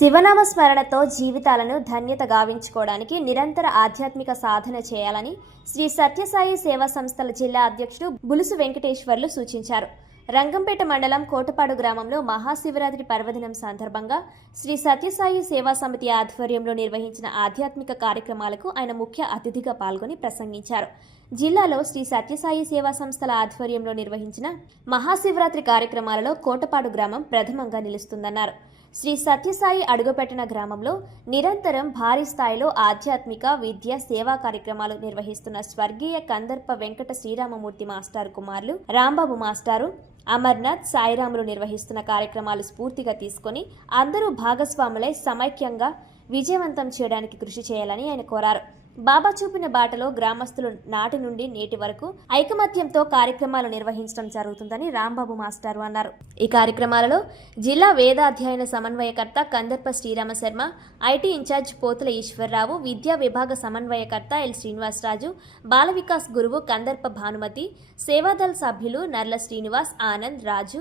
శివనామ స్మరణతో జీవితాలను ధన్యత గావించుకోవడానికి నిరంతర ఆధ్యాత్మిక సాధన చేయాలని శ్రీ సత్యసాయి సేవా సంస్థల జిల్లా అధ్యక్షుడు బులుసు వెంకటేశ్వర్లు సూచించారు. రంగంపేట మండలం కోటపాడు గ్రామంలో మహాశివరాత్రి పర్వదినం సందర్భంగా శ్రీ సత్యసాయి సేవా సమితి ఆధ్వర్యంలో నిర్వహించిన ఆధ్యాత్మిక కార్యక్రమాలకు ఆయన ముఖ్య అతిథిగా పాల్గొని ప్రసంగించారు. జిల్లాలో శ్రీ సత్యసాయి సేవా సంస్థల ఆధ్వర్యంలో నిర్వహించిన మహాశివరాత్రి కార్యక్రమాలలో కోటపాడు గ్రామం ప్రథమంగా నిలుస్తుందన్నారు. శ్రీ సత్యసాయి అడుగుపెట్టిన గ్రామంలో నిరంతరం భారీ స్థాయిలో ఆధ్యాత్మిక విద్య సేవా కార్యక్రమాలు నిర్వహిస్తున్న స్వర్గీయ కందర్ప వెంకట శ్రీరామమూర్తి మాస్టారు కుమారులు రాంబాబు మాస్టారు అమర్నాథ్ సాయిరాములు నిర్వహిస్తున్న కార్యక్రమాలు స్ఫూర్తిగా తీసుకొని అందరూ భాగస్వాములై సమైక్యంగా విజయవంతం చేయడానికి కృషి చేయాలని ఆయన కోరారు. బాబా చూపిన బాటలో గ్రామస్తులు నాటి నుండి నేటి వరకు ఐకమత్యంతో కార్యక్రమాలు నిర్వహించడం జరుగుతుందని రాంబాబు మాస్టారు అన్నారు. ఈ కార్యక్రమాలలో జిల్లా వేదాధ్యయన సమన్వయకర్త కందర్ప శ్రీరామ శర్మ, ఐటీ ఇన్ఛార్జ్ పోతుల ఈశ్వర్రావు, విద్యా విభాగ సమన్వయకర్త ఎల్ శ్రీనివాసరాజు, బాల వికాస్ గురువు కందర్ప భానుమతి, సేవాదళ సభ్యులు నర్ల శ్రీనివాస్, ఆనంద్, రాజు,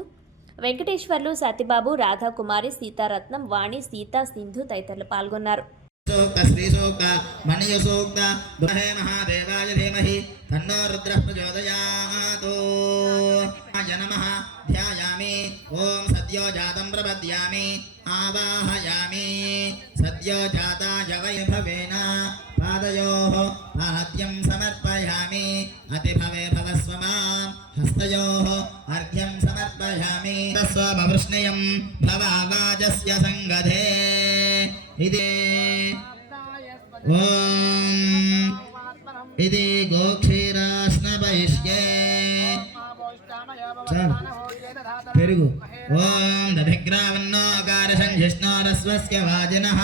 వెంకటేశ్వర్లు, సత్యబాబు, రాధాకుమారి, సీతారత్నం, వాణి, సీత, సింధు తదితరులు పాల్గొన్నారు. श्री सूक्त मणि सूक्त हे महादेवाय धीमहि तन्नो रुद्रः प्रचोदयात्। नमः ध्यायामि ओम सद्यो जातं प्रपद्यामि आवाहयामि सद्यो जाताय वैभवेन पादयोः पाद्यं समर्पयामि अतिभवे भवस्व मां हस्तयोः अर्घ्यं समर्पयामि तस्ववृष्णयं भवावाजस्य संगधे इति ओम इति गोक्षीरास्नपयिष्ये पेरुगु ओम दधिग्रावन्नो कारसंजिष्णोरस्वस्य वाजिनः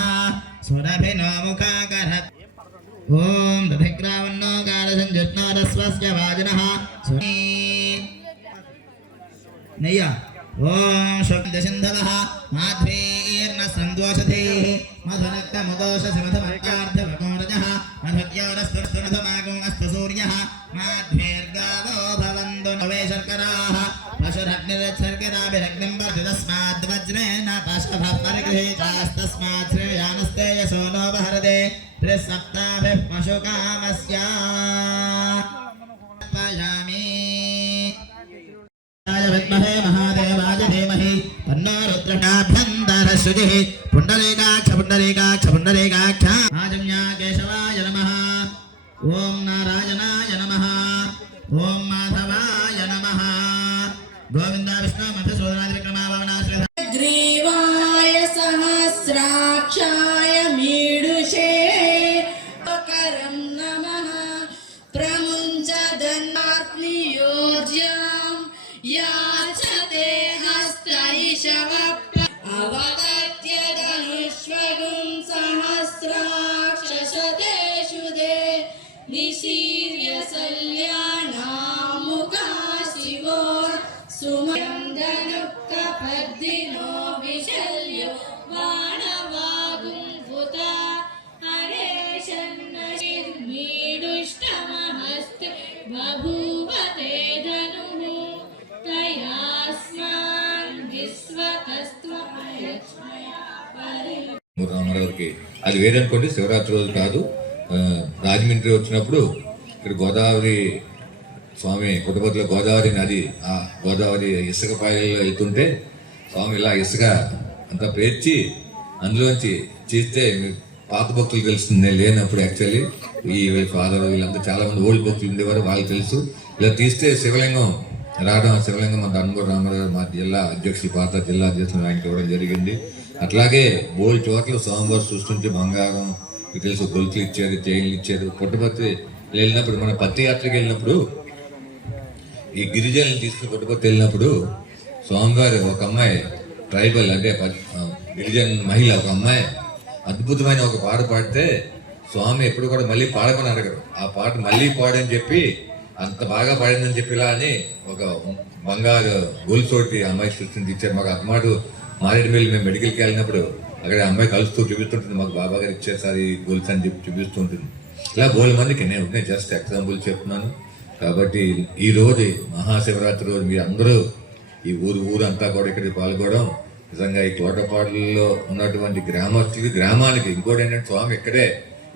सुरभिनो मुखाकरत् ओम दधिग्रावन्नो कारसंजिष्णोरस्वस्य वाजिनः नैया ओम शुक्लसिन्धवः माध्वीर्न सन्दोषधेः मधुरक्तमुदोषसमधमर्कार्धवकोरजः मधुज्योरस्तुरस्तुरधमागोऽस्तु सूर्यः माध्वीर्गावो भवन्तु नवे शर्कराः पशुरग्निरच्छर्कराभिरग्निं वर्धि तस्माद्वज्रेण पशवः परिगृहीतास्तस्मात् श्रेयानस्ते यशो नो वहरते त्रिसप्ताभिः पशुकामस्य विद्महे महादेवाय धीमहि तन्नो रुद्रः शुचिः पुण्डरीकाक्ष पुण्डरीकाक्ष पुण्डरीकाक्ष आजम्या केशवाय नमः ओम नारायणाय नमः ओम माधवाय नमः गोविंद विष्णु मधुसूदनादि विक्रमावनाश्री ग्रीवाय सहस्राक्षाय मीडुषे करं नमः प्रमुञ्चदन्नात्नियोज्यां याचते हस्तैषव अवगत्य धनुष्वगुं सहस्राक्षसतेषु दे निशीर्य सल्यानां मुखा शिवो सुमयं धनुक्कपर्दिनो विशल्यो बाणवागुं भूता हरेशन्नचिर्मीडुष्टमहस्ते बभूव ते धनुः तयास्मान् विश्वतस्त्वमयच्मया परि రామారావుకి అది వేరనుకోండి. శివరాత్రి రోజు కాదు, రాజమండ్రి వచ్చినప్పుడు ఇక్కడ గోదావరి స్వామి పుట్టపర్తిలో గోదావరి నది, ఆ గోదావరి ఇసుక పాయల్లో వెళ్తుంటే స్వామి ఇలా ఇసుక అంతా పేర్చి అందులోంచి చేస్తే పాత భక్తులు తెలుస్తుంది. నేను లేనప్పుడు యాక్చువల్లీ ఈ ఫాదర్ వీళ్ళంతా చాలా మంది ఓల్డ్ భక్తులు ఉండేవారు, వాళ్ళు తెలుసు. ఇలా తీస్తే శివలింగం రావడం, శివలింగం మా ధన్మూరు రామారావు మా జిల్లా అధ్యక్షులు, పాత జిల్లా అధ్యక్షులు ఆయనకి ఇవ్వడం జరిగింది. అట్లాగే బోల్ చోట్ల స్వామివారు సృష్టించి బంగారం తెలుసు, గొలుసులు ఇచ్చారు, చైన్లు ఇచ్చారు. పుట్టపర్తి వెళ్ళినప్పుడు మన పత్తి యాత్రకి వెళ్ళినప్పుడు ఈ గిరిజనులు తీసుకుని పుట్టపర్తి వెళ్ళినప్పుడు స్వామివారు ఒక అమ్మాయి ట్రైబల్ అంటే గిరిజన మహిళ ఒక అమ్మాయి అద్భుతమైన ఒక పాట పాడితే స్వామి ఎప్పుడు కూడా మళ్ళీ పాడమని అడగరు. ఆ పాట మళ్ళీ పాడని చెప్పి అంత బాగా పాడిందని చెప్పి ఇలా అని ఒక బంగారు గొలుసోటి అమ్మాయి సృష్టించి ఇచ్చారు. మాకు అమ్మాడు మారేడుమిల్లి మేము మెడికల్కి వెళ్ళినప్పుడు అక్కడ అమ్మాయి కలుస్తూ చూపిస్తుంటుంది, మాకు బాబా గారు ఇచ్చేసారి గొలుసు అని చెప్పి చూపిస్తుంటుంది. ఇలా బోల మందికి నేను జస్ట్ ఎగ్జాంపుల్ చెప్తున్నాను. కాబట్టి ఈ రోజు మహాశివరాత్రి రోజు మీరు అందరూ ఈ ఊరంతా కూడా ఇక్కడికి పాల్గొనడం నిజంగా ఈ కోటపాడులో ఉన్నటువంటి గ్రామస్తులకి, గ్రామానికి ఇంకోటి ఏంటంటే స్వామి ఇక్కడే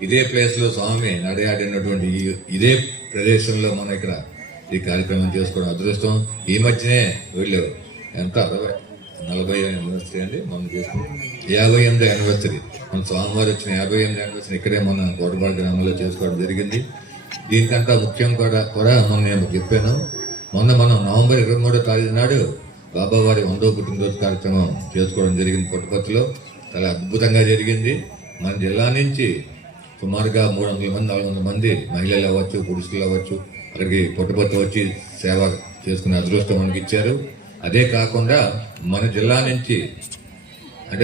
ఇదే ప్లేస్ లో స్వామి నడయాడినటువంటి ఇదే ప్రదేశంలో మనం ఇక్కడ ఈ కార్యక్రమం చేసుకోవడం అదృష్టం. ఈ మధ్యనే వీళ్ళు ఎంత 40 యానివర్సరీ అండి మనం చేసుకున్నాం, 58వ యానివర్సరీ, మన స్వామివారు వచ్చిన 58వ యానివర్సరీ ఇక్కడే మన కోటపాడు గ్రామంలో చేసుకోవడం జరిగింది. దీనికంతా ముఖ్యం కూడా మనం నేను చెప్పాను, మొన్న మనం నవంబర్ 23వ తారీఖు నాడు బాబావారి 100వ పుట్టినరోజు కార్యక్రమం చేసుకోవడం జరిగింది. పుట్టపర్తిలో చాలా అద్భుతంగా జరిగింది. మన జిల్లా నుంచి సుమారుగా 300 మంది 400 మంది మహిళలు అవ్వచ్చు, పురుషులు అవ్వచ్చు, అక్కడికి పుట్టపర్తి వచ్చి సేవ చేసుకునే అదృష్టం మనకి ఇచ్చారు. అదే కాకుండా మన జిల్లా నుంచి అంటే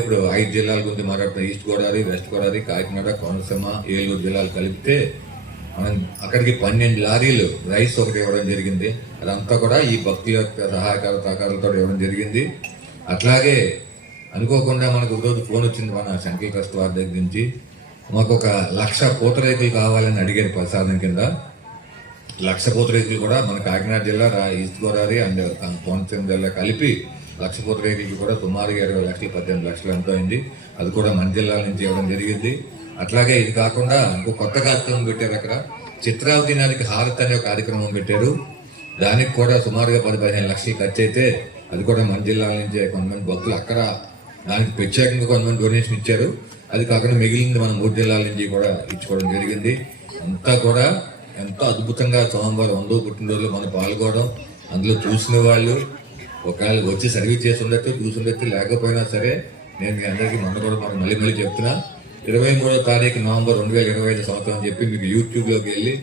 ఇప్పుడు 5 జిల్లాల గురించి మాట్లాడుతున్నాం, ఈస్ట్ గోదావరి, వెస్ట్ గోదావరి, కాకినాడ, కోనసీమ, ఏలూరు జిల్లాలు కలిపితే మనం అక్కడికి 12 లారీలు రైస్ ఒకటి ఇవ్వడం జరిగింది. అదంతా కూడా ఈ భక్తుల యొక్క సహకారాలతో ఇవ్వడం జరిగింది. అట్లాగే అనుకోకుండా మనకు రోజు ఫోన్ వచ్చింది మన సెంట్రల్ ట్రస్ట్ వారి దగ్గర నుంచి, మాకు 1,00,000 పూతరేకులు కావాలని అడిగారు ప్రసాదం కింద. 1,00,000 పూతరేకులు కూడా మన కాకినాడ జిల్లా, ఈస్ట్ గోదావరి అండ్ కోనసీమ జిల్లా కలిపి 1,00,000 పూతరేకులు కూడా సుమారుగా 20 లక్షలు 18 లక్షలు ఎంతో అయింది. అది కూడా మన జిల్లా నుంచి ఇవ్వడం జరిగింది. అట్లాగే ఇది కాకుండా ఇంకో కొత్త కార్యక్రమం పెట్టారు, అక్కడ చిత్రావతి నదికి హారత్ అనే కార్యక్రమం పెట్టారు. దానికి కూడా సుమారుగా 10-15 లక్షలు ఖర్చు అయితే అది కూడా మన జిల్లా నుంచి కొంతమంది భక్తులు అక్కడ దానికి ప్రత్యేకంగా కొంతమంది డొనేషన్ ఇచ్చారు. అది కాకుండా మిగిలింది మన 3 జిల్లాల నుంచి కూడా ఇచ్చుకోవడం జరిగింది. అంతా కూడా ఎంతో అద్భుతంగా స్వామివారి 100వ పుట్టినరోజులో మనం పాల్గొనడం, అందులో చూసిన వాళ్ళు ఒకవేళ వచ్చి సర్వీస్ చేసి ఉండొచ్చు, చూసి ఉండొచ్చు, లేకపోయినా సరే నేను మీ అందరికీ మొన్న కూడా మనం మళ్ళీ చెప్తున్నా, 23వ తారీఖు నవంబర్ 2025 సంవత్సరం అని చెప్పి మీకు యూట్యూబ్లోకి వెళ్ళి